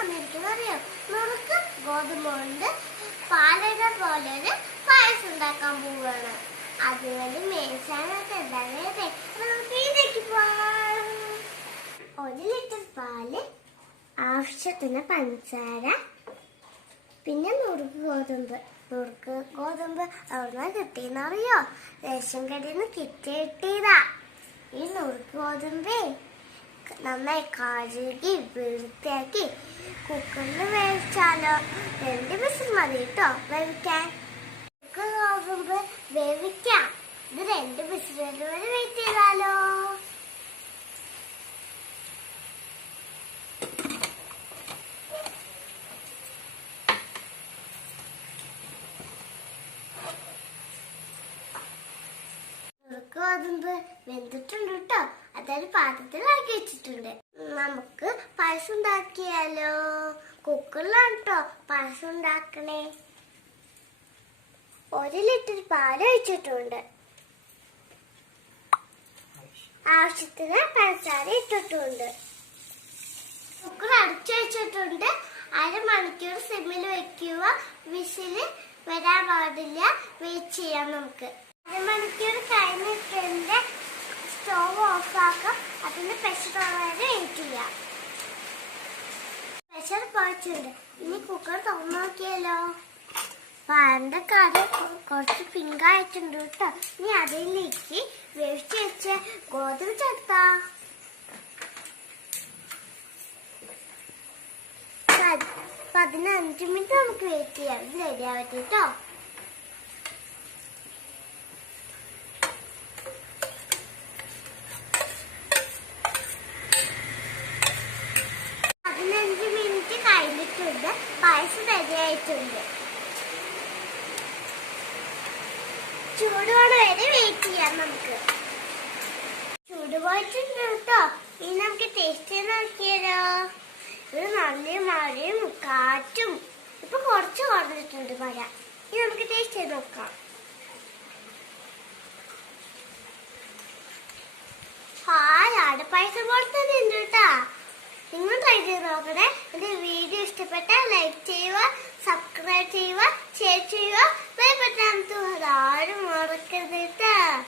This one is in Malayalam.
വന്നിരിക്കുന്നത് അറിയാം നുറുക്ക് ഗോതമ്പ് കൊണ്ട് പാലട പോലെ ഒരു പായസം ഉണ്ടാക്കാൻ പോവുകയാണ്. അതിനുവേണ്ടി മേശാനൊക്കെ നമുക്ക് ഒരു ലിറ്റർ പാൽ ആവശ്യത്തിന് പഞ്ചസാര പിന്നെ നുറുക്ക് ഗോതമ്പ്. നുറുക്ക് ഗോതമ്പ് അവിടെ കിട്ടിയെന്നറിയോ? റേഷൻ കടയിൽ നിന്ന് കിട്ടി കിട്ടിയതാ. ഈ നുറുക്ക് ഗോതമ്പേ നന്നായി കഴുകി വൃത്തിയാക്കി. കുക്കറിൽ വേവിച്ചാലോ? രണ്ട് വിസിൽ മതി കേട്ടോ വേവിക്കാൻ. കുക്കർ ഗോതമ്പ് വേവിക്കാം. ഇത് രണ്ട് വിസിൽ വരെ വെയിറ്റ് ചെയ്താലോ? വെന്തിട്ടുണ്ട് കേട്ടോ അതൊരു പാത്രത്തിലാക്കി വെച്ചിട്ടുണ്ട്. നമുക്ക് പായസം ഉണ്ടാക്കിയാലോ? കുക്കറിലാണ് കേട്ടോ പായസം ഉണ്ടാക്കണേ. ഒരു ലിറ്റർ പാൽ ഒഴിച്ചിട്ടുണ്ട്. ആവശ്യത്തിന് പഞ്ചസാര ഇട്ടിട്ടുണ്ട്. കുക്കർ അടച്ചു വെച്ചിട്ടുണ്ട്. അരമണിക്കൂർ സിമ്മിൽ വെക്കുക. വിസിൽ വരാൻ പാടില്ല. വെയിറ്റ് ചെയ്യാം നമുക്ക്. അരമണിക്കൂർ കഴിഞ്ഞിട്ടുണ്ട്. സ്റ്റോവ് ഓഫാക്കാം അതിന് പ്രഷർ വരെ വെയിറ്റ് ചെയ്യാം. പ്രഷർ പോയിട്ടുണ്ട് ഇനി കുക്കർ തുറന്നു നോക്കിയാലോ? പാലിന്റെ കറി കുറച്ച് പിങ്കായിട്ടുണ്ട് കേട്ടോ. ഇനി അതിലേക്ക് വേവിച്ച് വെച്ച ഗോതമ്പ് ചേർത്താ. പതിനഞ്ച് മിനിറ്റ് നമുക്ക് വെയിറ്റ് ചെയ്യാം. ഇത് റെഡി ആവട്ടെ കേട്ടോ പതിനഞ്ച് മിനിറ്റ് കഴിഞ്ഞിട്ടുണ്ട് പായസം റെഡി ആയിട്ടുണ്ട് ചൂടുപോണ വരെ വെയിറ്റ് ചെയ്യാം നമുക്ക്. ചൂട് പോയിട്ടുണ്ട് കേട്ടോ. ഇനി നമുക്ക് ടേസ്റ്റ് ചെയ്ത് നോക്കിയാലോ ഇത് നല്ല മഴയും കാറ്റും. ഇപ്പൊ കുറച്ച് കുറഞ്ഞിട്ടുണ്ട് മഴ. ഇനി നമുക്ക് ടേസ്റ്റ് ചെയ്ത് നോക്കാം. നോക്കണേ എന്റെ വീഡിയോ ഇഷ്ടപ്പെട്ടാൽ ലൈക്ക് ചെയ്യുക സബ്സ്ക്രൈബ് ചെയ്യുക